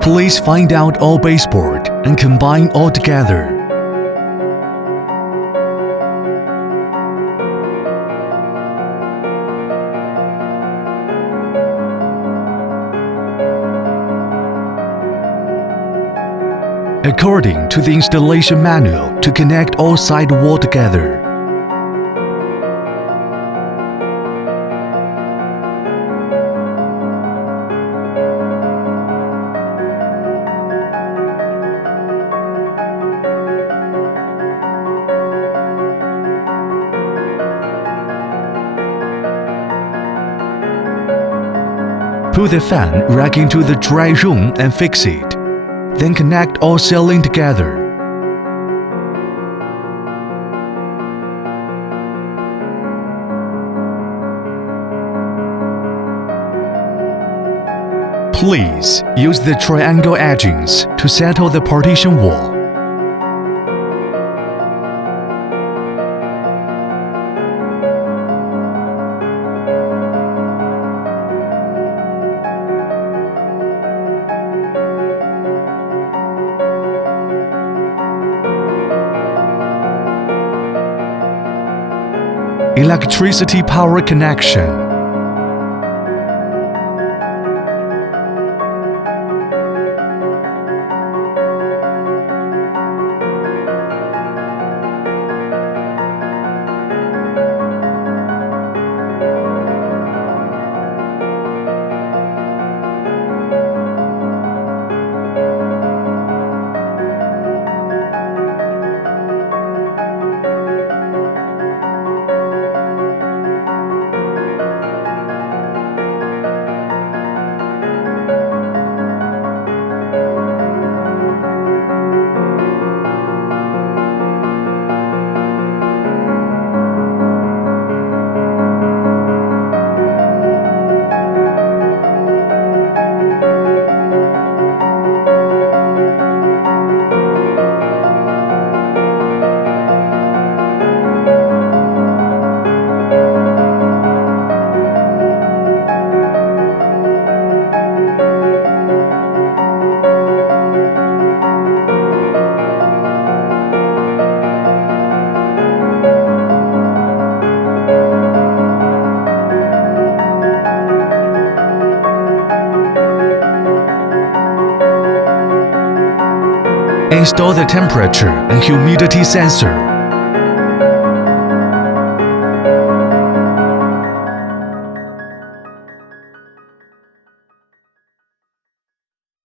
Please find out all baseboard and combine all together. According to the installation manual to connect all side wall together. Put the fan rack into the dry room and fix it. Then connect all ceiling together. Please use the triangle edgings to settle the partition wall. Electricity power connection. Install the temperature and humidity sensor.